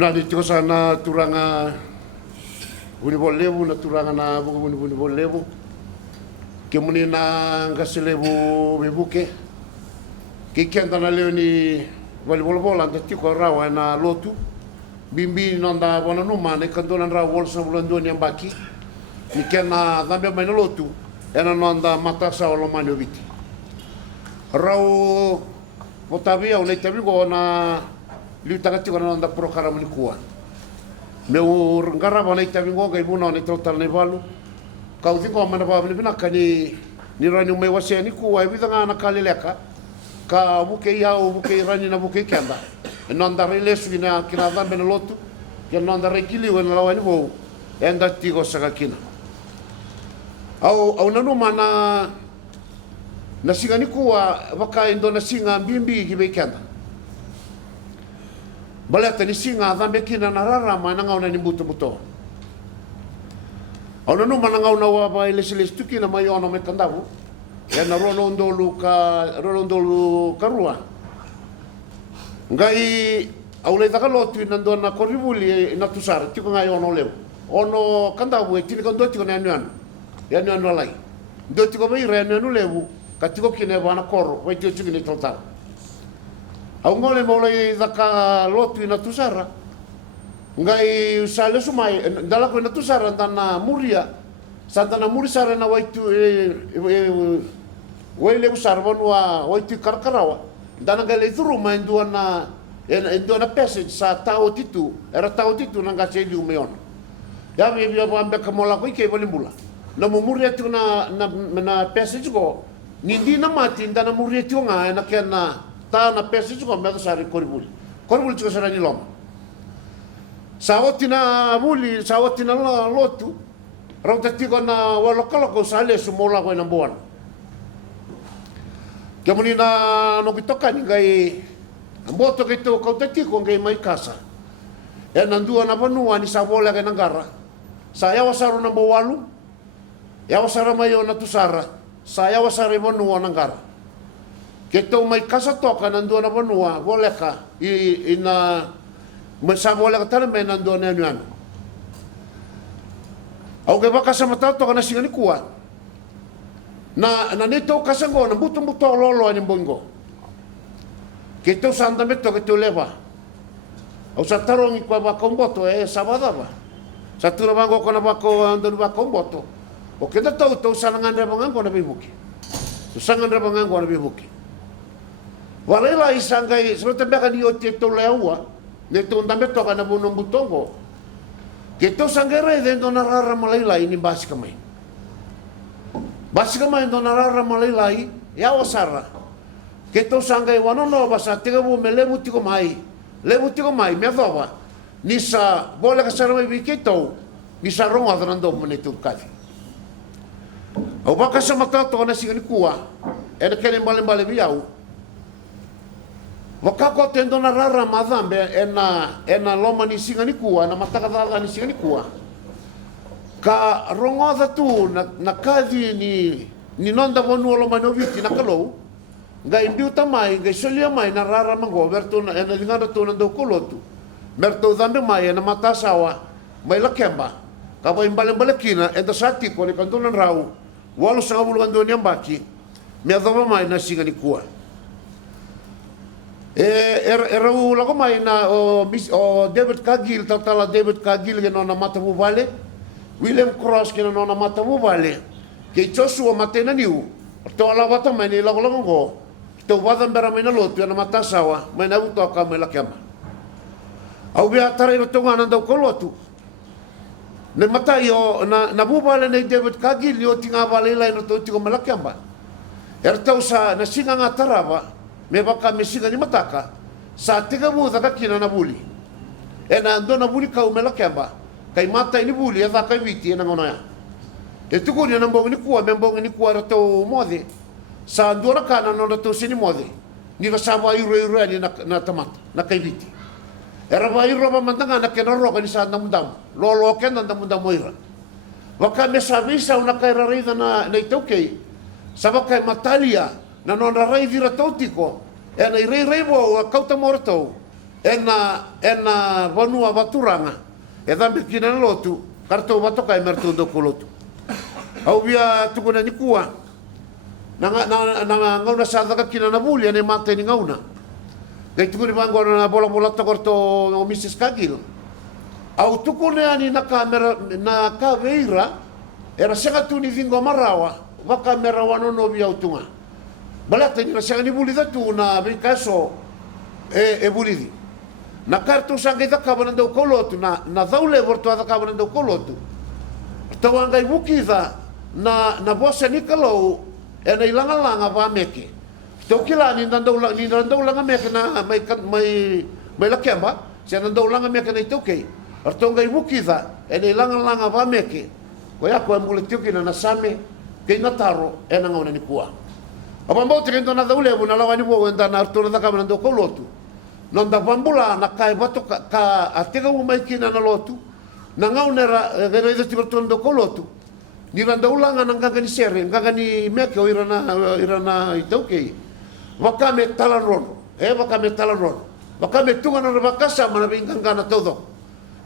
Pena di tiko sana turanga uni levu na turanga na uni levu ke muni na ngaselevu bebuke ke kenda na leo ni wali bola da tiko rawa na lotu bimbi nonda wana numa ne kandona rawa wala sa bulando ni ambaki ni kena dhambe mai na lotu ena nonda matasa wala mani obiti rau potavia o nei tabigo na liutagati wana nonda prokara mani kua meu ngara wana tabigo ga ibuna ne total ne valu kau tingo mana ba ni bina kani ni rani me wase ni kua ibidanga na kaleleka ka buke ia o buke rani na buke kenda nonda relesu ina kina dhambe na lotu ya nonda rekili wana lawa ni bo enda tigo sakakina au nanu mana na singa ni kua waka indo na singa bimbi ki bekenda baleta ni singa dhambe kina na rara mana ngau na ni buto au nanu mana ngau na wa ba ile tuki na mai ono me kandavu ya na rono ndolu karua ngai au le takalotu na ndo na koribuli na tusara tiko ngai ono leo ono kandavu e tini kando tiko na anu ya ni anu lai ndo tiko bai re anu levu katiko kine wana koro wai tio tiki ni total au ngole molai daka lotu na tusara ngai usale sumai dala ko na tusara dana muria santana muri sara na wai tu wai le usar bonwa wai tu karkarawa dana gale thuru mai ndona ndona passage sa tao titu era tao titu na ngase liu meon ya me bia ba mbeka mola ko ke bolimbula na muria tu na passage go nindi na mati ndana muria tu nga na kena ta na passage go me sari koribul tu sara ni loma sawotina buli sawotina lotu rautatigo na walokalo sale sumola ko na buan kemuni na no kitoka ni gai mboto ke to ko tatiko ngai mai kasa e nandua na vanua ni sabola ke nangara saya wasaru na bawalu ya wasara mai ona tusara saya wasare vanua nangara ke to mai kasa toka nandua na vanua boleka ina masabola ka tana me nandua na nuan au ke baka sama tato kana singa ni kuat na neto kasango na buto lolo ni bongo ke to santa meto ke to leva au sa tarongi kwa ba komboto sabada ba sa tura bango kona ba ko andon ba komboto o ke to sanangan re bangang kona bibuki sangan re bangang kona bibuki walela isangai sebete baka ni o te to lewa ne to ndambe to kana bono butongo ke to sangere dentro na rara malaila ini baskamai ndo na rara malailai ya wasara ke to sangai wanono basa tiga bu melemu tiko mai me dova nisa bola ka sarame biketo nisa ronga drando menetu kafi au baka sama tato na singani kuwa ena kene mbale biau wakako tendo na rara madhambe ena loma ni singani kuwa na mataka dala ni singani kuwa ka rongoda tu na kadhi ni nonda vonu lo manoviti na kalau ngai mbiu tamai ngai solia mai na rara mango berto na ena lingana tu na do kolotu berto dhambe mai na matasawa mai lakemba ka vai mbale kina enda sati ko ni kandona rau walu sanga bulu kandona nyambaki me adova mai na singa ni kuwa era u lago mai na o David Kagil tatala David Kagil ke nona matavu vale William Cross kina nona matavu vale ke Joshua matena niu to ala wata mai ni lago go to wada mbera mai na lotu na matasawa mai na uto ka mai lakema au bia tare to ngana ndo kolotu ne matai o na bubale ne David Kagil yo tinga vale lai no to tiko malakema ertausa na singa ngataraba me baka me singa ni mataka sa tiga mu zaka kina na buli ena ndo na buli ka umela kemba kai mata ini buli ya zaka viti na ngona ya e tuku ni na mbongo ni kuwa rato mode sa ndo na kana no rato sini mode ni ka sawa iru ni na tamata na kai viti era ba iru ba mandanga na kena ro ka ni sa ndamudam lolo ken ndamudam moira waka me savisa una kai rarida na itokei sabaka matalia na non rai vira tautiko e na rei bo kauta morto ena vanua vaturanga e dhambi kina na lotu karto vatoka e mertu do kolotu au via tukuna ni kua nanga ngauna sa daka kina na buli ane mate ni ngauna kai tukuni vango na bola tokorto o Mrs. Kagil au tukune ani na kamera na kaveira era sega tu ni vingo marawa va kamera wano no via utunga balata ni sega ni buli datu na bikaso e buli na kartu sangai da kabana do kolotu na daule vorto da kabana do kolotu tawanga ibukiza na bosa ni kalau e na ilanga va meke to kila ni ndando langa meke na mai la kemba se ndando langa meke na itoke artonga ibukiza e na ilanga va meke ko ya ko ambule tioki na same ke na taro e na ngona ni kuwa abambo tirendo na daule bona lawani bo wenda na artona da kabana do kolotu non da bambula na kai bato ka atega uma kina na lotu na ngaunera gero ida tiberton do kolotu ni randa ulanga na nganga ni sere nganga ni meke o irana itauke wakame talaron wakame tunga na bakasa mana binganga na todo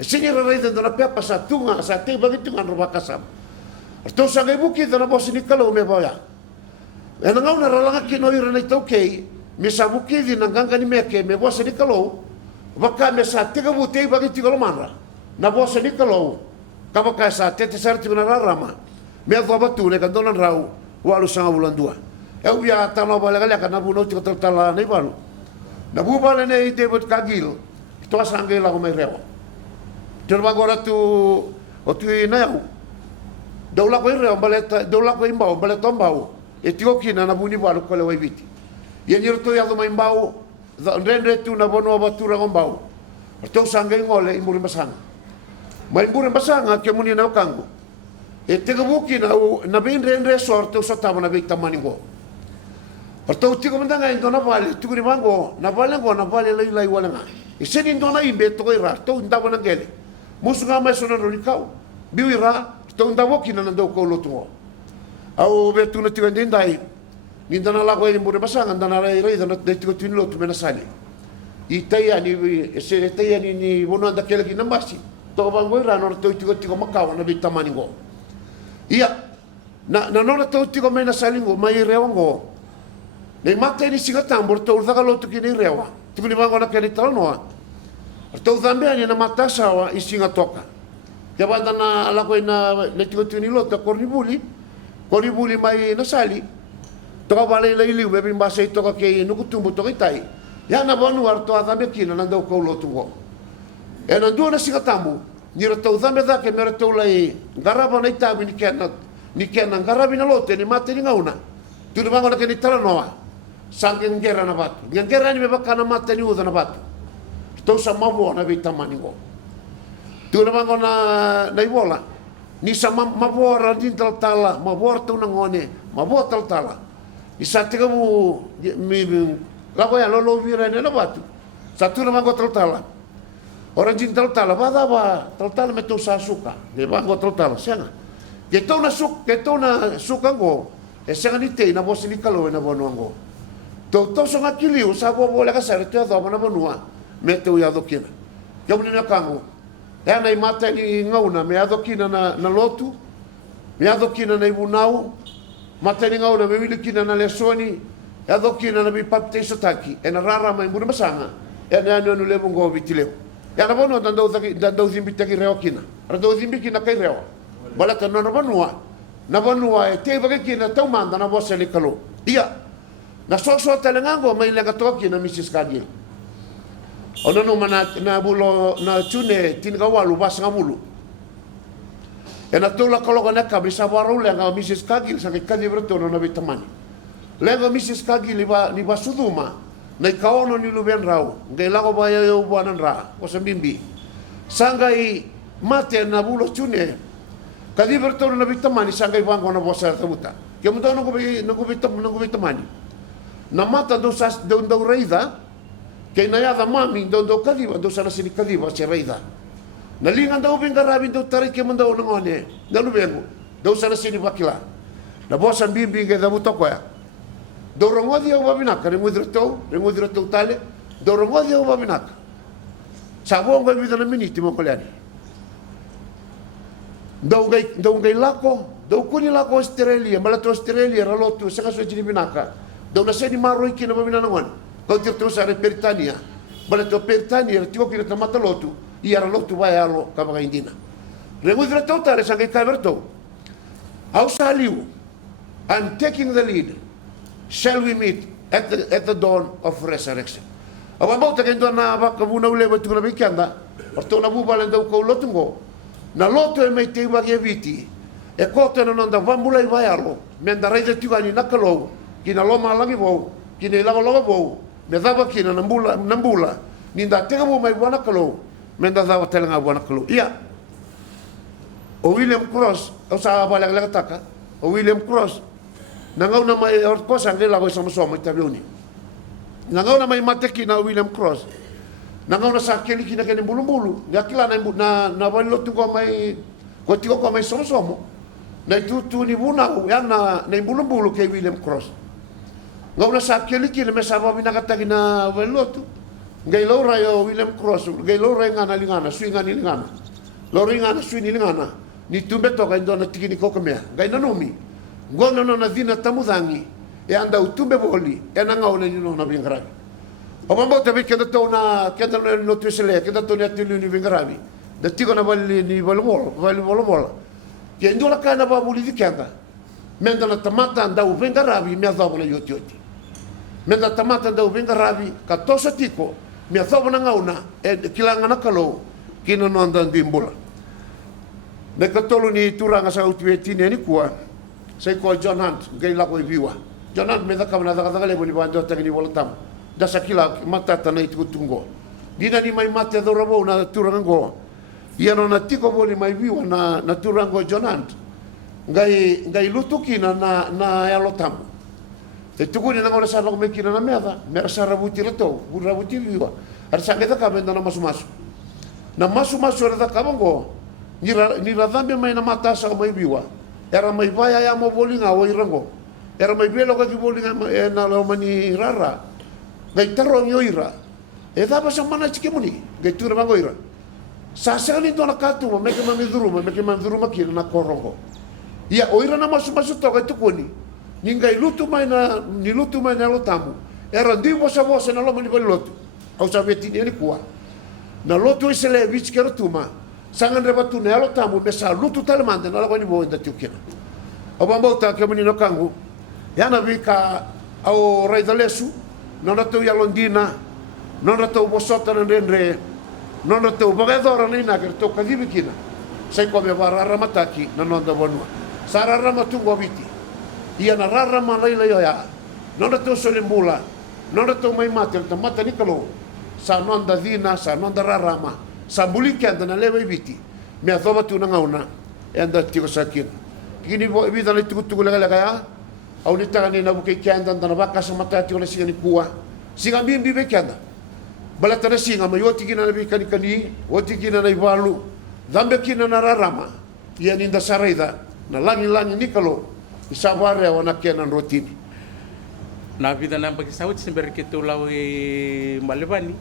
sinira raida na pepa sa tunga sa te bagi tunga na bakasa to sa ngai buki na bosi ni kalo me boya e na ngaunera langa kino irana itauke me sabuki di nanganga ni meke me bosa ni kalau waka me sa tiga butei bagi tiga lo manra na bosa ni kalau kabaka sa tete sarti na rama me ado batu ne kandona rau walu sanga bulan dua eu bia talo bale gale kana buno tiga tala nei balu na bu bale nei David Kagil to sangai la mai rewa terba gora tu o tu na dola ko rewa baleta dola ko imbau baleta imbau e tigo kina na buni balu ko le waiviti ia ni roto ia mai mbau rendre tu na bono batura ngombau to sangai ngole imuri basanga mai imuri basanga ke muni na kango e te buki na bin rendre sorto sotava na vita maningo to tigo mandanga indona vale tu ni mango na vale lai wala nga e se indona imbe to ira to ndava na gele musunga mai sona rolikau biwira to ndavo kina na do ko lotu au betu na tigo ndai nindana la ko imure basanga ndana rai dana de tigo tinlo tu mena sali itaya ni se itaya ni bono da kele ki nambasi to bango ira no to tigo makawa na vita maningo ia na no to tigo mena salingo mai rewango nei mate ni singa tambor to daga lo tu kini rewa tu ni bango na kele talono to zambe ni na matasa wa isinga toka ke banda na la ko na le tigo tinilo to koribuli mai na sali toka vale le liu bebe mbasa i toka ke nuku tumbu toka itai ya na bonu arto adambe kina na ndau kaulo tugo e na ndua na singa tamu ni rato zambe da ke mera tau lai garaba na itabi ni kena garabi na lote ni mate ni ngauna tu ni bango na ke ni tala noa sange ngera na batu ngera ni bebaka na mate ni uda na batu tau sa mabu na vita maningo tu ni bango na ibola ni sa mabu ra din tala mabu tu na ngone mabu tala isa tiga mu la ko ya lo vira ne na batu satu nama ko tala orang jin tala bada ba tala me to sa suka de ba ko tala senga ke to na suka go e senga ni te na bosi ni kalo na bono ngo to so ngakili usa bo bola ka sa to do na bonua me to ya do kina yo ni na kango ya na mata ni ngauna me ado kina na lotu me ado kina na ibunau mata ni ngauna me wili kina na lesoni ya do kina na bi papte sotaki e na rara mai mura masanga e na no le bongo vitileo ya na bono dando zimbita ki reo kina rado zimbi kina kai reo bala ta no na bonua e te ba kina tau manda na bosa le kalo ia na so talengango mai lenga toki na Mrs. Kagil ono no mana na bulo na tune tinga walu basanga mulu e na tula kalo na ka bisa waru lenga Mrs. Kagil sa ke berto no na bitamani lenga Mrs. Kagil ni ba suduma na ikaono ni luben rau ngai lago ba yo buanan ra o sambimbi sangai mate na bulo tune kadi berto no na bitamani sangai bango na bosa tabuta ke mundo no go bitamani na mata do reida ke na ya da mami do kadiba do sana sini kadiba se reida na lingan do bingarabi do tarik ke manda no ngone na lubengo do sana sini bakila na bosan bimbi ke da butoko ya do rongodi o babinaka re mudreto tale do rongodi o babinaka sa wonga vida na miniti mo kaliani dau ngai lako dau kuni lako Australia malato Australia ralotu saka so jini binaka dau na seni maroi kina mamina nangon kau tirtu sa Britania malato Britania tiko kina tamata lotu ia ralotu vai alo kama indina rengu vira tau tare sangai kaverto how shall you I'm taking the lead shall we meet at the dawn of resurrection awa mau taken do na ba kabuna ule ba tuna bikanda orto na buba le dau ko lotungo na loto e mai te wagi viti e kota na nanda vambula i vai alo menda raida tigani nakalo kina loma langi vo kina lava vo me dava kina nambula ninda tega mo mai wana kalo menda dava telenga wana kalo ia o William Cross o sa bala la taka o William Cross nangau na mai or kosa ngela go sama tabiuni nangau na mai mateki na William Cross nangau na sa keli kina kene bulu yakila na walo tu ko mai ko tiko ko mai somo na tu ni buna ya na bulu ke William Cross ngau na sa keli kina me sa bina kata kina walo tu ngai lo ra yo William Cross ngai lo ra ngana lingana sui ngani lingana lo ringana sui ni lingana ni tumbe to ga ndona tikini ko kemea ngai na nomi ngono na dina tamudangi e anda utumbe boli e na ngaule ni no na bingrabi o mambo tabi kenda to na kenda no tusele kenda to ni atilu ni bingrabi da tigo na bali ni volmol ke ndola kana ba buli dikenda menda na tamata anda u bingrabi me adobo na yotioti menda tamata anda u bingrabi ka tosa tiko me adobo na ngauna e kilanga na kalo kino no anda dimbula me katolu ni turanga sa utwetini ni kuwa sai ko John Hunt ngai la ko viwa John Hunt me da kamana da le boli bando tangini wolatam da sakila mata tanai tutungo dina ni mai mate do rabo na turango ia no na tiko boli mai viwa na turango John Hunt ngai lutukina na yalotam e tukuni na ngora sa no me kina na meda me sa rabuti reto rabuti viwa ar sangeta ka benda na masu na masu ra da kabango ni la dhambi mai na mata sa mai viwa era mai vai ya mo bolinga o irango era mai belo ka ki bolinga na lo mani rara ngai taro nyoira e daba sa mana chike muni ngai tura bango ira sa sali do na katu me ke manduruma ki na korongo ia o ira na masu to ka tukuni ningai lutu mai na lo tamu era ndi bosa na lo mani lotu au sa veti ni kuwa na lotu isele vich kero tuma sangan rebatu nelo tamu besa lutu talemande na lagoni bo inda tiukina obambo ta kemini no kangu yana vika au raidalesu non rato ya londina non rato bosota na renre non rato bagadora nina ke to kadibikina sai ko me barara mataki na nonda bonua sarara matu wabiti ia na rara malaila ya non rato solembula non rato mai mate ta mata nikalo sa nonda dina sa nonda rarama sambuli ke anda na lewe biti me adoba tu na ngauna e anda tiko sakin kini bo vida le tuku lega ya au ni tani na buke ke anda na baka sa mata tiko le sigani kuwa singa bimbi be ke anda bala tana singa ma yoti kina na bi kani oti kina na iwalu dambe kina na rarama ia ninda saraida na langi nikalo isaware wana kenan rotini na vida na bagi sawit sember ke to lawe malebani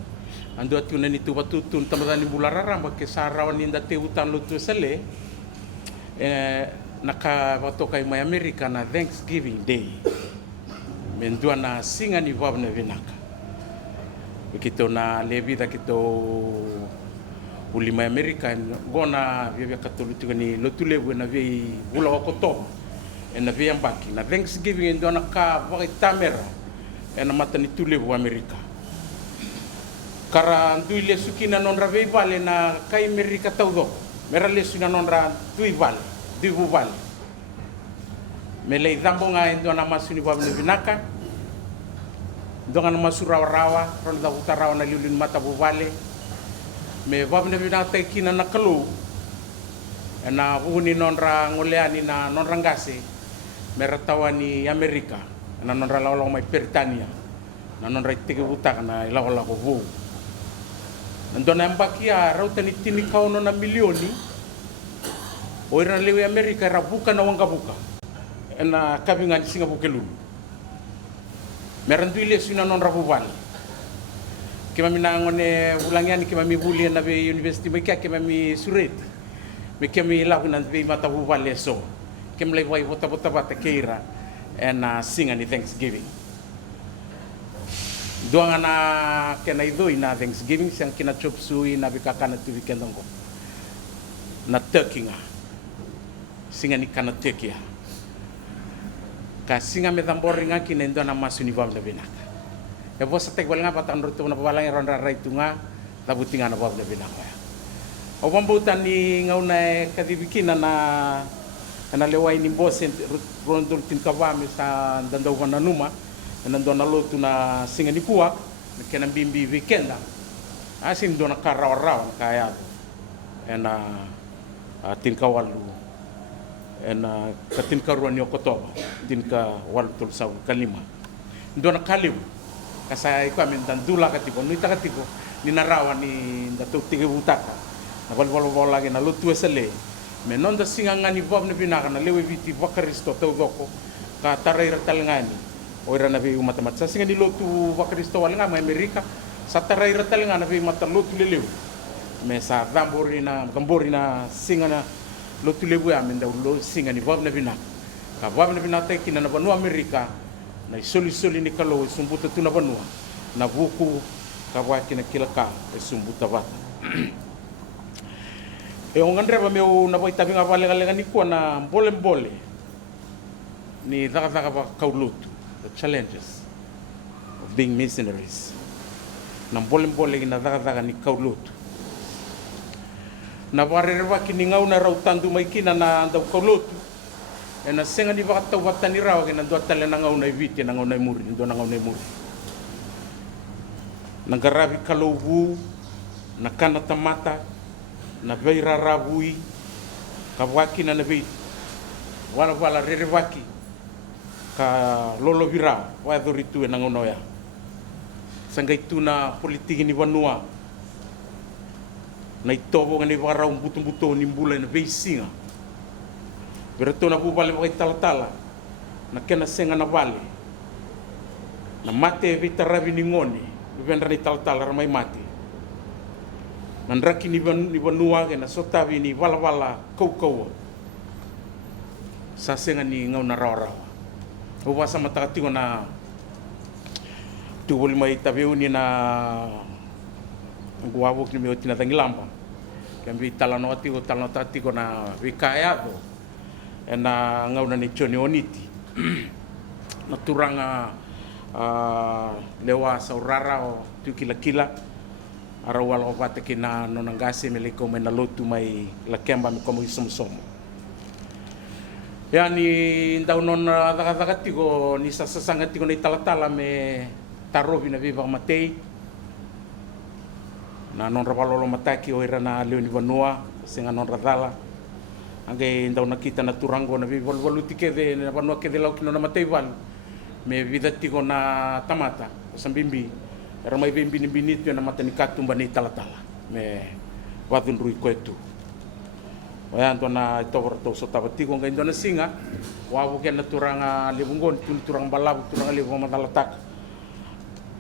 ando atuna ni tu batutun tamadani bularara ke sarawan ninda te utan lutu sele naka watoka i America na Thanksgiving Day mendua na singa ni wabna vinaka kito na levida kito uli America gona via katolitu ni lotulebu na vi ula wakoto na vi ambaki na Thanksgiving ndo na ka tamera na matani tulebu America kara ndui le sukina non rave vale na kai America taudo mera le sukina non ra dui vale me le dambo nga ndo na masuni wa vinaka ndo na masura rawa ron da utarawa na lulun mata vale me wa vinaka kina na kalu na uni non ra ngoleani na non rangase mera tawani America na non ra lawa mai Britania na non ra tike utaka na lawa ko vu ndona mbakia rauta ni tini kauno na milioni oira lewe Amerika rabuka na wanga buka na kabinga ni singa bukelu merandu ile sina non rabu vale Ke mami na ngone ulangiani ke mami buli na be university me ke mami suret. Me ke mi la na be mata vale so. Ke mle vai vota bata keira and sing any Thanksgiving. Doanga na ke na idoi na Thanksgiving siang kina chop sui na bikakana tu weekendongo. Na turkey nga. Singa ni kana turkey. Ka singa me tambori nga kinendo na masuni bam na binaka. E vosa tek wal nga patan rutu na balang ronda raitunga tabutinga na bam na binaka. O bambutan ni ngauna kadibikina na lewai ni bosen rondol tin kawame sa dandau wana numa nando na lotu na singa ni kuak kena bimbi weekenda asin do na karaw kaya tin kawalu katin karuan yo kotoba din ka wal tul sa kalima do na kalim kasay ko amin dandula katiko nuita katiko ni narawa ni datu tige butaka na wal lagi na lotu esele me non da singa ngani bob na binaka na lewe viti vakaristo tau doko ka taraira talngani oira na be matamat sa singa ni lotu vakaristo wal nga Amerika sa taraira talngana be mata lotu lelew me sa gambori na singa na lotu lebu amen da lo singa ni bob na binaka ka bob na binaka kina na Banua Amerika na soli ni kalo sumbuta tu na Banua na buku ka wa kina kilaka sumbuta bata e o ngandre ba meu na boita binga vale galega ni ko na bole ni daga ba kaulutu the challenges of being missionaries na bole na daga ni kaulutu na barerwa kini ngau na rautandu mai kina na ndau kaulutu e na senga ni ba tau watani rawa kina ndo tale na ngau na viti na ngau na muri ndo na ngau na muri na garabi kalouvu na kana tamata na veira ravui ka waki na nabi wala rere waki ka lolo vira wa doritu na ngonoya sangai tuna politiki ni Banua na itobo ngani bara buto ni mbula na beisinga bereto na bubale wa tala na kena senga na vale na mate vita ravi ni ngoni bevendra ni tala ramai mate mandraki ni Banua ke na sotavi ni wala kau sa senga ni ngau na rawa o wasa matakati ko na tuwol mai tabiu ni na guawok ni mi tina tangilamba kambi talano tati ko na vikaya do na ngau na ni choni oniti na turanga lewa sa urara o tu kila arawal o bata kina nonangase meliko me na lotu mai la kemba me komo isomsomo yani ndau non daga tiko ni sasanga tiko ni talatala me tarobi na viva matei na non rabalolo mataki o era na leoni Banua singa non radala ange ndau na kita na turango na viva waluti ke de na Banua ke de lau kino na matei val me vida tiko na tamata sambimbi era mai bimbi ni binit na mata ni katumba ni talatala me wadun rui koetu Waya ando na itawar to so tabatigo nga Indonesia singa wabu ken na turanga libungon turang balab turang libu matalatak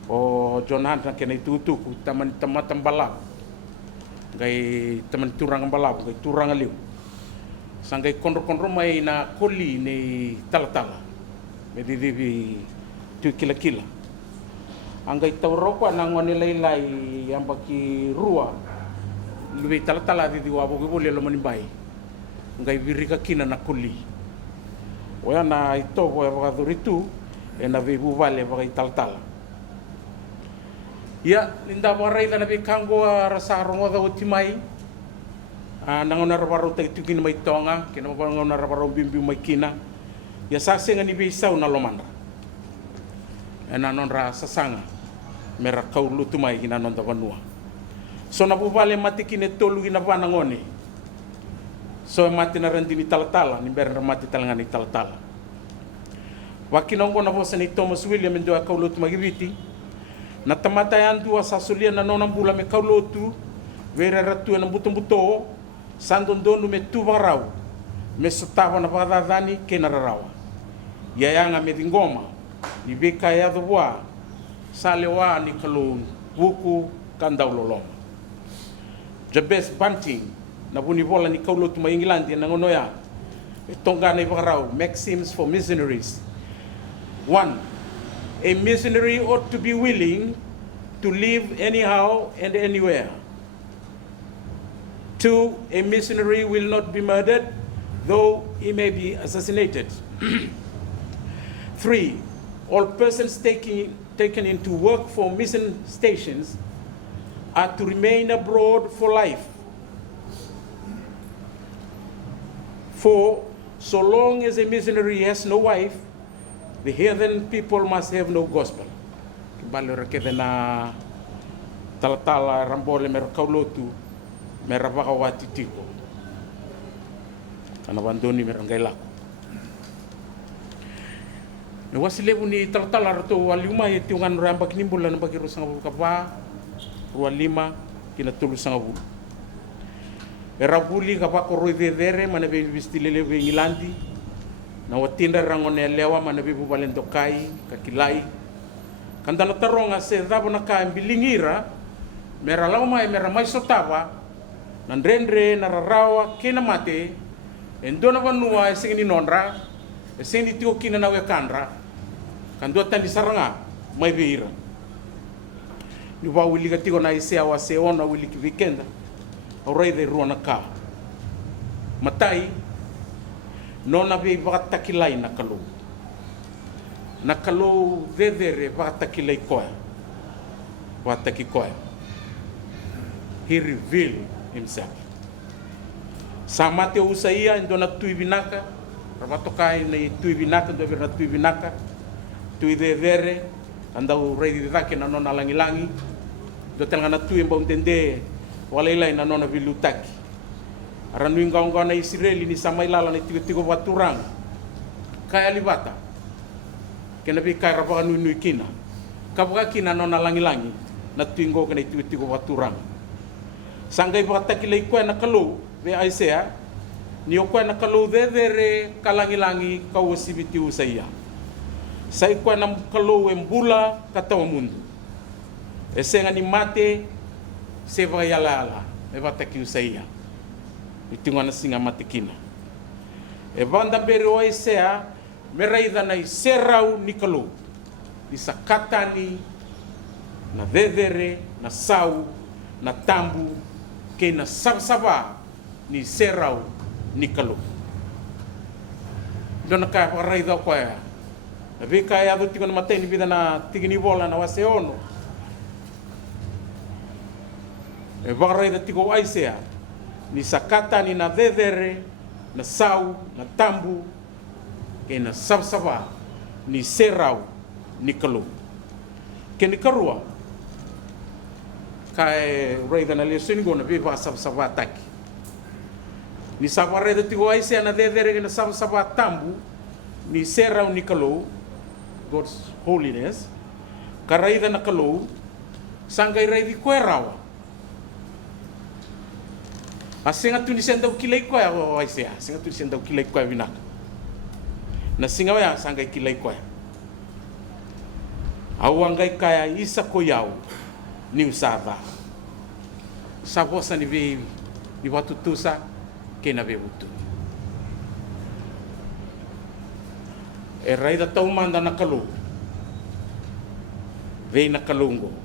o Jonan na ken itutu taman tamatan balab gay taman turang balab gay turang liu sanggay konro mai na koli ni talatala medidibi tu kila anggay tawro na ngoni laylay yang baki rua lebih talatala di wabu ko boleh lo manimbai ngai virika kina na kuli oya na ito wa gaduritu na vibu vale wa talatala ya linda warai na bi kango rasa rongo da utimai nangona rabaro te tukin mai tonga kina ba ngona rabaro bimbi mai kina ya sase ngani bi sau na lomanda non ra sasanga mera kaulu tumai kina non da Banua so na bubale mati kine tolu gina bana ngoni so mati na rendi ni talatala ni ber mati talanga ni talatala wakinongo na bosa ni Thomas William ndo akaulotu magibiti na tamata yan dua sasulia na nonang bula me kaulotu vera ratu na buto sandondonu me tuvarau me sotava na badadani ke na rarawa yayanga me dingoma ni beka ya doa salewa ni kalon buku kandauloloma. Jabez Bunting na bunivola ni kaulotu mai England na ngonoya e tongana i vakarau maxims for missionaries. 1. A missionary ought to be willing to live anyhow and anywhere. 2. A missionary will not be murdered, though he may be assassinated. 3. All persons taken into work for mission stations are to remain abroad for life. 4. So long as a missionary has no wife, the heathen people must have no gospel. Kibalera keve na talatala rambole mera kaulotu mera wakawati tiko. Ana bandoni mera ngailako. Ne wasilebu ni talatala rato walima ye tiungan ramba kinimbola na bagiru sanga bukapa rua lima kina tulu sanga bulu. Era buli kapako roi vevere mana be bistilele be ngilandi na watinda rangone lewa mana be bubalen dokai kakilai kandana taronga se dabo na ka bilingira mera lauma e mera mai sotava na ndrendre na rarawa kena mate endona vanua e singini nonra e singini tio kina na wekandra kandua tandi saranga mai beira ni wa wili ka tiko na ise awa se ona wili ki weekenda aurai de ruana ka matai nona be vakatakilai na kalu vedere vakatakilai koe vataki koe. He revealed himself. Samate usaia ndona tui vinaka ramatokai na tui vinaka ndo vera tui vinaka tui vedere andau rei dake na nona langilangi do tengana tui mbau tende walaila na nona vilutaki aranui ngaunga na Israeli ni samailala na tigo waturang kaya libata kena bi kai rapa nui kina kabuka kina nona langilangi na tuingo kana tigo waturang sangai pataki lei ko na kalu ve Isaiah ni ko na kalu de kalangilangi kawasibiti usaya sai ko na kalu embula katawa mundo esenga ni mate se vai ala e vataki usaya itingana singa matikina e vanda bero Isaiah meraida na serau nikalo isakatani na vedere na sau na tambu ke na sabsaba ni serau nikalo dona ka raida ko ya be ka ya do tikona mateni vida na tigini bola na waseono e raida tiko Isaiah ni sakatani na vedere na sau na tambu ke na sabsaba ni serau nikalo ke ni karua kai reida na lesoni gona be va sabsaba taki ni sabare de tigo aise na vedere na sabsaba tambu ni serau nikalo God's holiness karaida na kalo sangai reidi koerawa asinga tu ni senda ukilai ko ya aise asinga tu senda ukilai ko vinaka na singa ya sangai kilai ko awangai kaya isa ko yau ni usava sabosa ni ve ni watu tusa ke na ve butu e raida tau manda na kalu ve na kalungo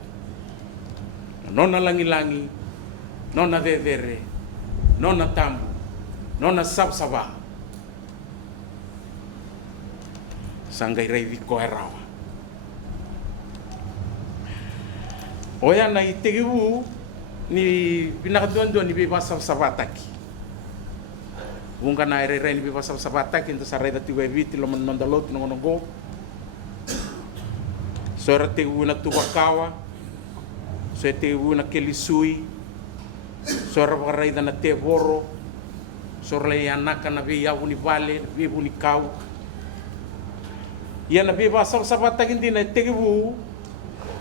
nona langi nona vedere nona tambu nona sabsaba sangai reidi ko erawa oya na itegiu ni binakadondo ni biba sabsabataki unga na ere ni biba sabsabataki into sareda tiwe viti lo mandalot no go sora te una tubakawa so te una kelisui sora raida na te boro sora le anaka na vi yauni vale vi buni kau ia na biba sabsabataki ndina tegiu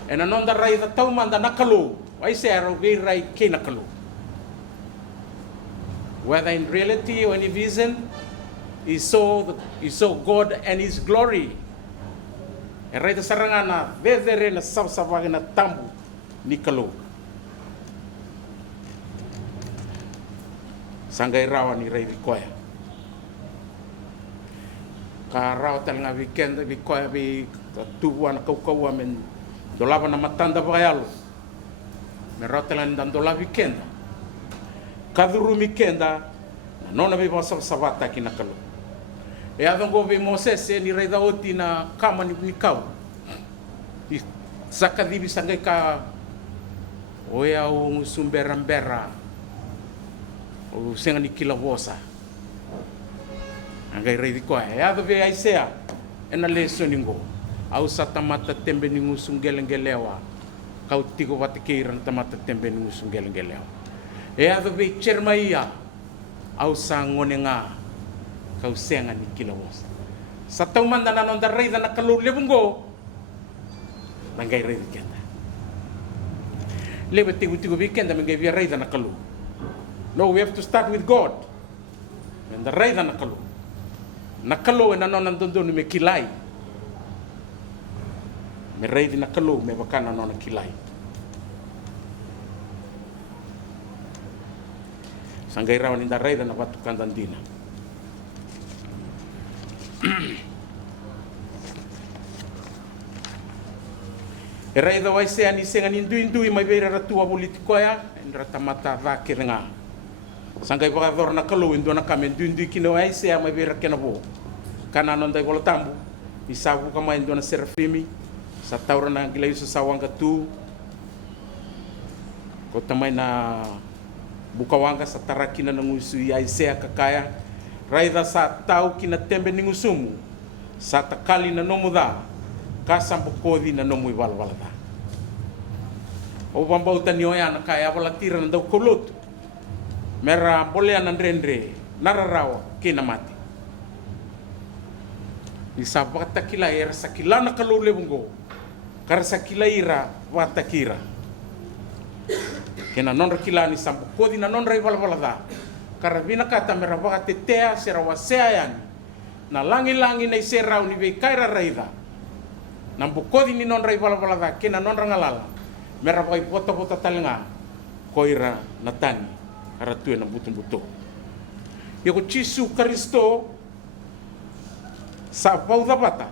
ena nonda raida tau manda nakalo ai sero be rai ke nakalo whether in reality or in vision he saw God and his glory e raida sarangana vedere na sabsabaga na tambu ni kalau. Sangai rawa ni rei vikoya. Ka rawa talinga weekend vikoya vi tubuan kau men dolava na matanda vayalo. Me rawa talinga dola weekend. Kaduru weekenda nona vi vasa savata ki na kalau. E avongo vi Moses ni rei da oti na kama ni kau. I sakadibi sangai ka oia o sumbera o senga ni kila vosa angai rei ko e ave ve aisea ena le soningo au satamata tembe ni ngusungelengelewa kau tigo watikira tamata tembe ni ngusungelengelewa e ave ve chermaia au sangonenga kau senga ni kila vosa satau manda na nonda rei da na kalu lebungo angai rei kenda lebe tigo weekend mengai via rei da na kalu. No, we have to start with God. And the rei da nakalo. Nakalo e nano nandondo ni me kilai. Me rei di nakalo me wakana nona kilai. Sangai rawan inda rei da na watu kandandina. E rei da waise ani senga indui mai veira ratua politikoya. Indra tamata vake renga. Sangai vakador na kalau indo na kamen dundu kino ai se mai vera kenabo kana non dai bola tambu isabu kama indo na serafimi sa taura na gilai sa sawanga tu ko tamai na bukawanga sa tarakina na ngusu ai se kakaya raida sa tau kina tembe ni ngusumu sa takali na nomuda ka sampo kodi na nomu iwala da o bambau tanioya na kaya wala tira na dau kolot mera boleh nandrendre nararawa kina mati isabata kila era sakila na kalule bungo kar sakila ira watakira kena non kila ni sampo kodi na non rai wala da karabina kata mera bagate tea sera waseayan na langi nei serau ni be kaira raida nampo kodi ni non rai wala da kena non rangalala mera bagai bota talenga koira natani aratu na buto. Yoko Chisu Kristo sa pauda bata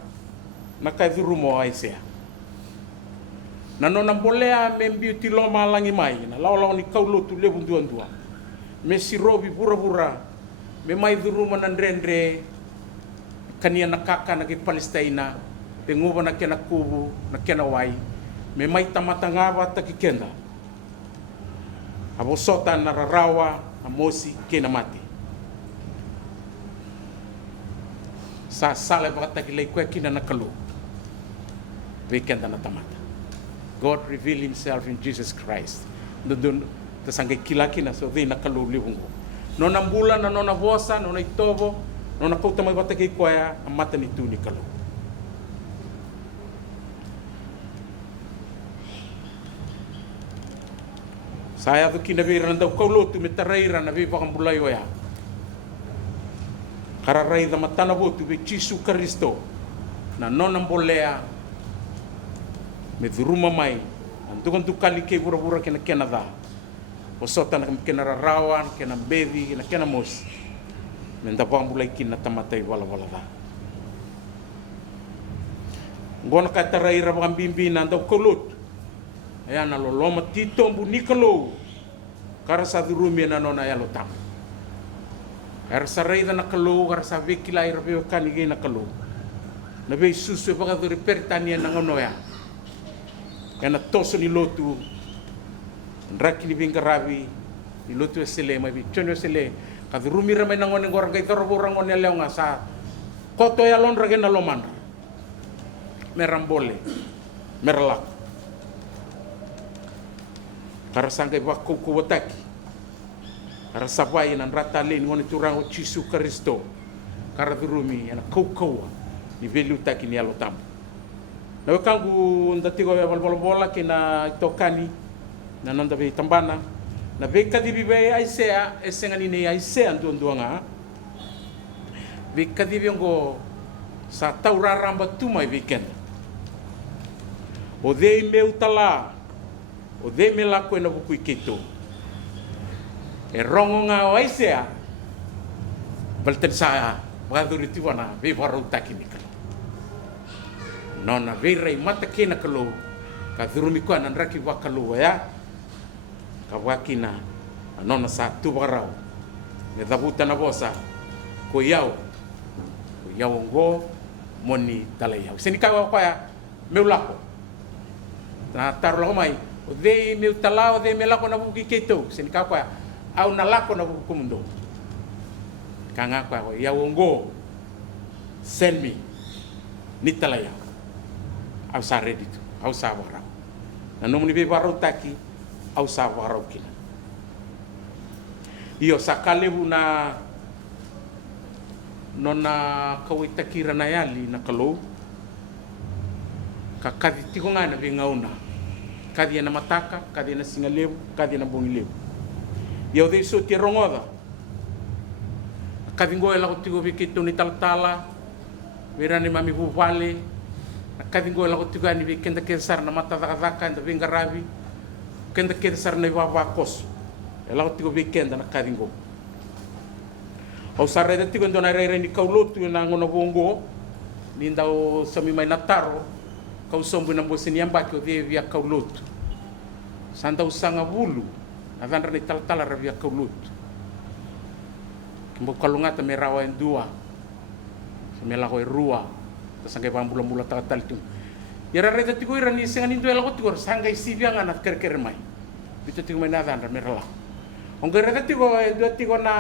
na kai rumo aisea. Na nona bolea membi tiloma langi mai na lawa ni kaulo tu lebu dua. Me sirobi pura me mai rumo na ndrendre kania na kaka na ki Palestina te nguba na kena kubu na kena wai me mai tamata ngava ta kikenda. Abosota na rarawa na mosi kena mati. Sa sala bakata kilay kwe kina nakalu. Weekend na tamata. God revealed himself in Jesus Christ. Doon tasangay kilaki na so di nakalu libungo. No nambula na no nabosa no naitobo no nakauta may batagay kwaya ang mata ni tuni kalu. Saya tu kinabira nanda kaulo tu metaraira na viva kambulay oya. Kararay da matanabo tu be Chisu Kristo na nonang bolea me duruma mai antukan tu kali ke bura kena da. Osota na kena rarawan kena bevi kena kena mos. Menda pambulay kin na tamatay wala da. Ngona ka taraira ba bimbi nanda kaulo. Ayan na loloma tito mbu nikalo karasa durumi na nona yalo tam. Karasa reida na kalo karasa vekila irabe kanige na kalo. Nabe susu baka duri pertania na ngonoya. Kana toso ni lotu ndraki ni bingarabi ni lotu esele mai bichono esele kadurumi ramai na ngone gorga itoro borang ngone leonga sa koto ya lon rage na loman. Merambole merlak. Para sangkai wakku kuwataki. Para sabai nan ratalin ngoni turang o Chisu Kristo. Kara durumi yana kau ni velu taki ni alotam. Na wakangu ndatigo ya bola kina tokani na nanda be tambana. Na beka di bibe aisea esengani ni aisea nduanga. Beka di ngo sa tauraramba tu mai weekend. O dei meu tala o de me la ko na buku iketo e rongo nga o aisea balten sa baduri tiwana ve varu takinika nona ve rei mata kena kalo ka durumi ko nan raki wakalo ya ka wakina nona sa tu barau ne dabuta na bosa ko yau ngo moni talayau seni ka wa ya meulako na tarlo mai o de meu talao de melako na buki keto seni ka ya au na lako na buku mundo kanga kwa yau ngo send me ni talayau au sa ready tu au sa barau na nomuni be barau taki au sa barau kina io sakalebu na nona kawita kira na yali na kalau ka kadi tiko ngana be ngauna kadi na mataka kadi na singalebu kadi na bongilebu io de so ti rongoda kadi ngoe la tiko be kito ni taltala verani mami buvale kadi ngoe la tiko ani be kenda kesar na mata daka nda venga ravi kenda kesar na baba kos ela tiko be kenda na kadi ngoe au sarre de tigo ndona rere ni kaulotu na ngona bongo ni ndao sami mai nataro kau sombu na mbosini ambaki o via kaulotu sanda usanga bulu avandra ni taltala ra via kaulotu kimbo kalungata merawa endua semela ko rua tasangai bambula mula tatal tu yara rere tigo ira ni senga ni ndo ela ko tigo sanga isivia ngana kerker mai bito tigo mai nada andra merala onge rere tigo na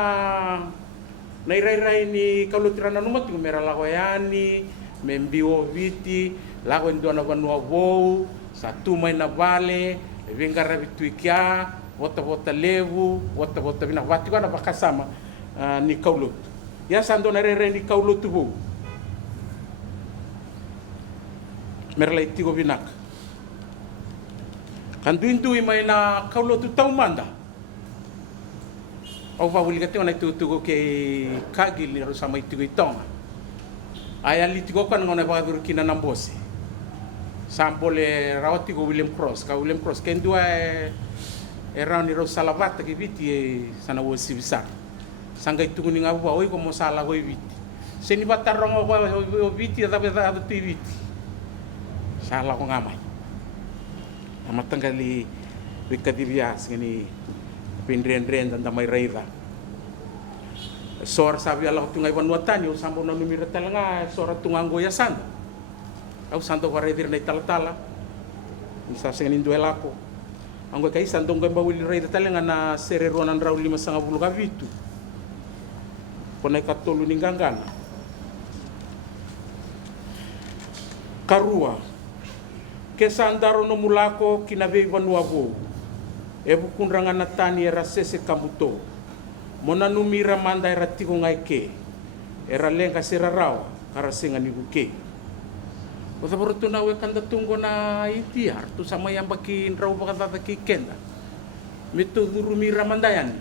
nai rai ni kaulotirana numa tu mera lago yani membio viti lago ndona vanua vou satu mai na vale venga rabitu ikia vota levu vota vina vati kana bakasama ni kaulot ya sando na rai ni kaulot vou mera lai tigo vinak kanduindu mai na kaulot tau manda o va wuli kate ona tutugo ke kagil ni rosa mai tigo itonga aya li tigo kan ngona ba dur kina nambosi sambole rawati go William Cross ken dua era ni rosa lavata ke viti e sana wo sibisa sanga itugo ni ngabu oi ko mosala go viti seni batarongo go viti da beda do viti sala ko ngamai amatangali bikadivia sini pindren dan damai raida sor sabi ala tungai wanuatani sambo na numira talanga sor tungango ya sanda au santo varedir na talatala isa sengen duelako anggo kai santo ngamba wili raida talanga na sereruanan raul 5 kavitu kone katolu ninggangana karua kesandaro no mulako kinabe vanuavo ebu kunranga natani era sese kamuto mona numira manda era tiko ngai ke era lenga sera rawa kara singa ni buke o ta borto na we kanda tungo na itiar tu sama yang baki rau bakata ki kenda mitu durumira mandayan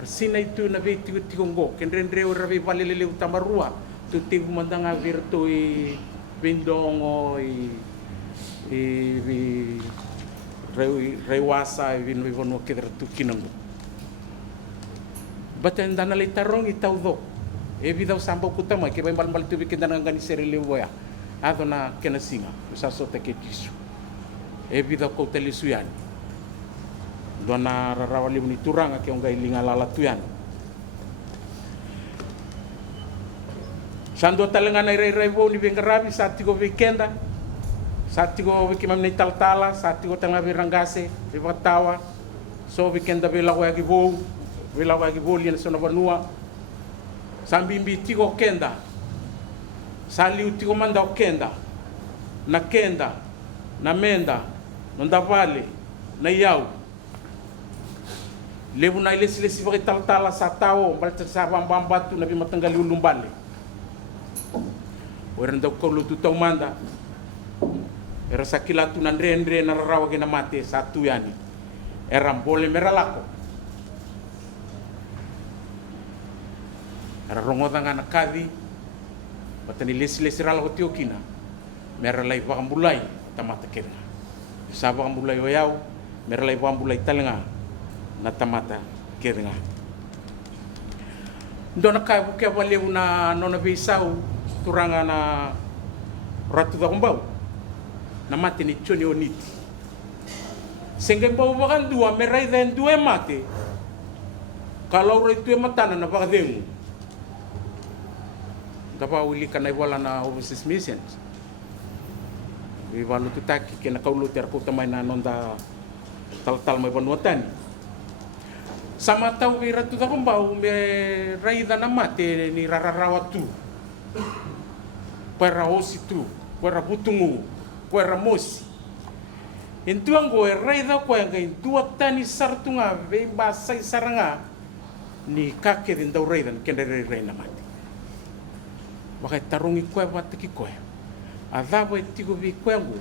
rasina itu na be tiko ngo kenrendre ora be valelele utamarua tu tibu mandanga virtu i bindongo i rewasa vin vivono kedra tukinango baten dana le tarong itaudo e vida sambo kutama ke bal tu bikin dana ngani serele boya adona kenasinga usa sote ke tisu e vida ko telisuyan dona rawali muni turanga ke ongai linga lala tuyan sando talenga na rai bo ni bengarabi satiko weekenda satigo wiki mamne taltala satigo tanga virangase ribatawa so weekenda vela wagi bo lian sona vanua sambimbi tigo kenda sali utigo manda kenda na menda nonda vale na yau lebu na ile sile sivaki taltala satao balta sa bambatu na bimatangali ulumbale werenda ko lutu manda era sakila tu nandre na rawa gena mate satu yani era bole meralako era rongoda ngana kadi batani lesi rala hotiokina mera lai vagambulai tamata kena sa wambulai o yau merlai wambulai talenga na tamata keringa ndona kai buke wale una nona visau turanga na ratu da kumbau na mate ni choni oniti sengge bau bakan dua merai dan dua mate kalau itu matana na bakademu dapa uli kana wala na overseas missions we walu tutaki kena kaulu ter ko tamay na nonda tal mai banuatan sama tau we ratu da kumbau me raida na mate ni rararawatu para ositu para butungu para mosi entuang go raida ko yang tua tani sartunga ve basai saranga ni kake din dau raida kendere reina mate wakai tarungi ko watiki ko adabo etigo vi kwengu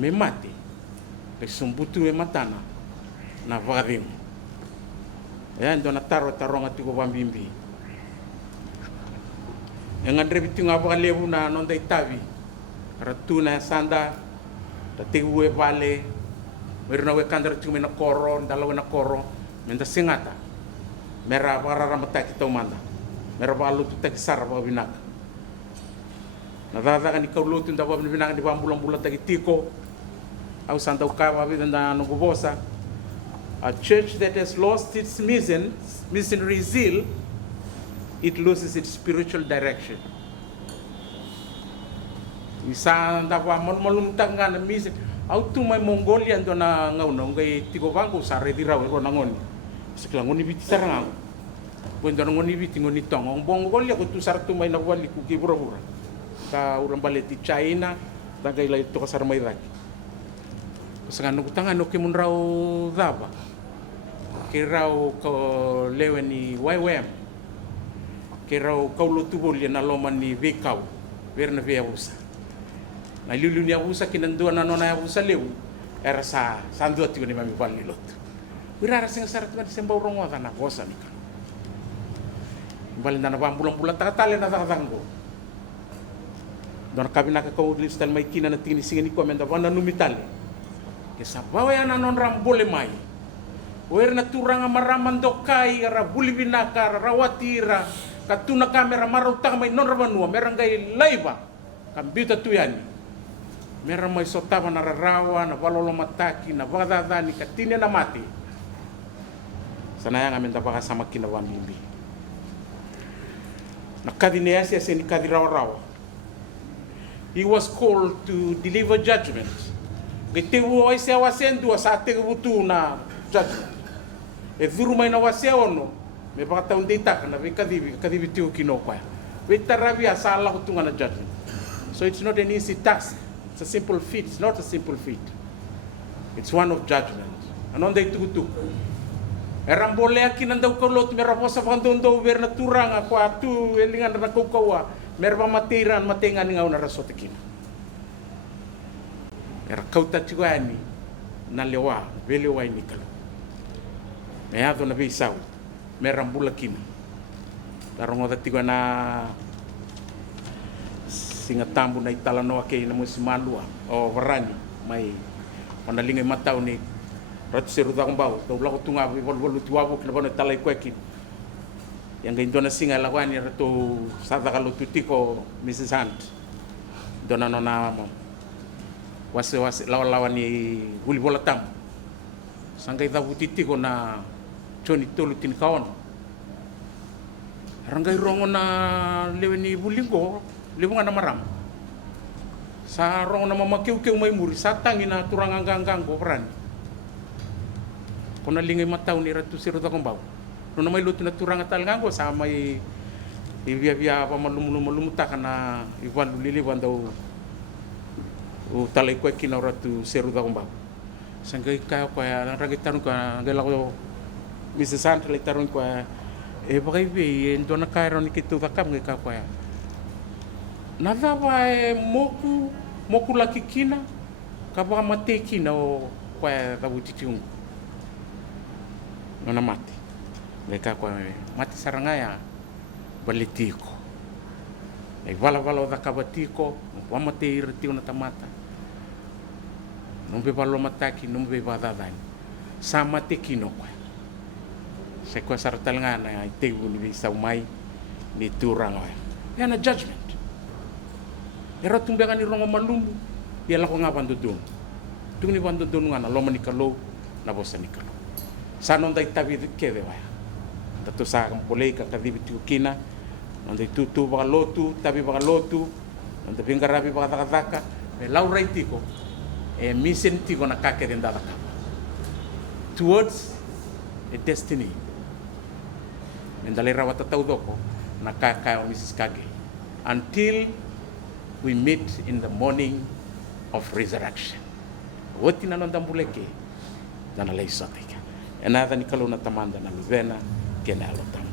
me mate le sumbutu e matana na varim ya ndo na taronga tigo bambimbi engandre bitinga ba lebu na nonda itavi ratuna sanda da tegue vale merna we kandar tigo na koro ndalo na koro menda singata mera barara mata kita manda mera balu tu tak sar ba binak na dada kan ikau lutu nda ba binak di bambulang-bulang tagi tiko au santa ukawa bi nda no gobosa. A church that has lost its missionary zeal, it loses its spiritual direction. Isa nda ba malum tanga na mission au tu mai Mongolia ndo na ngau ngai tigo bangu sare dirau ro nangoni seklang ngoni biti sarang pun ndo ngoni biti ngoni tong Mongolia ko tu sar tu mai na wali ku ki bura ka urang baleti China tagai lai to kasar mai rak sangan ku tangan no ke munrau daba kirau ko leweni YWM kirau kau lutu boleh na loman ni vekau verna via usa na lilu ni abusa kinandua na nona abusa leu era sa sandua tigo ni mami pali lot wirara sing sarat na semba rongo na bosa ni bal na bulan-bulan takatale na takatanggo don kabina ka ko listal mai kina na tini singani ko menda bana numitale ke sabawa ya na non rambole mai wer na turanga maraman dokai ara bulibinaka rawatira katuna kamera marutang mai non rabanua merangai laiba kambita tuyani mera mai sotava na rarawa na valolo mataki na vadadani katine na mati sanayang amin tapaka sama kina wambimbi na kadineasi asini kadirawa he was called to deliver judgment gitewu ai se wasendu sa te butu na judgment e vuru mai na waseono me baka taun dita na kadivi tiu kino kwa we taravia sala kutunga na judgment so it's not an easy task. It's a simple feat. It's not a simple feat. It's one of judgment. Anon day tukutuk. Erambole akin nandaw kolot meraposa pandondo verna turanga kwa tu elingan na kukawa merba matiran matengan ngaw na rasotekin. Era kauta tiguani na lewa velewa ni kalo. Meado na bisau merambula kini. Tarongo da tiguana singa tambu na itala no ake na musi malua o varani mai ona linga matau ni ratu seru da mbau to la tunga bi bol tuabu kna bona talai kweki yang indona singa lawani ratu sada kalau tutiko Mrs. Hunt dona nona wase lawani huli bola tam sangai da butitiko na choni tolu tin kaon rangai rongo na leweni bulingo libungan na maram sa rong na mamakiw-kiw may muri sa tangi na turang anggang ko peran kung nalingay mataw ni ratu siro da kumbaw no na may luto na turang atalgang ko sa may ibia-bia pa malumuluta ka na iwan liliwan daw talay ko kinaw ratu siro da kumbaw sanggay kayo kaya naragitarong ko nagala ko Mrs. Hunt litarong ko bakay bi endo na kaya ron ikito da kam ngay kaya nada vai moku laki kina kabaka mate kina o kwa kabutitung nona mate mereka kwa mate sarangaya balitiko ai vala da kabatiko wa mate irtio na tamata não be ba loma taki não be ba dadani sama te kino kwa se ko sartal nga na te ni be sa mai ni turanga ya na judgment era tumbe ngani rongo malumbu ya la ko nga bandudun tuni bandudun nga na loma ni kalo na bosa ni kalo sa non dai tabi ke de wa da to sa kam polei ka dibi tu kina non dai tutu ba lotu tabi ba lotu non dai ngarabi ba taka me laura itiko e misen tiko na kake den dada towards a destiny mendale rawata taudoko na kaka o Mrs. Kage until we meet in the morning of resurrection woti na nonda mbuleke dana leisa tika enada ni kalona tamanda na luvena kena alota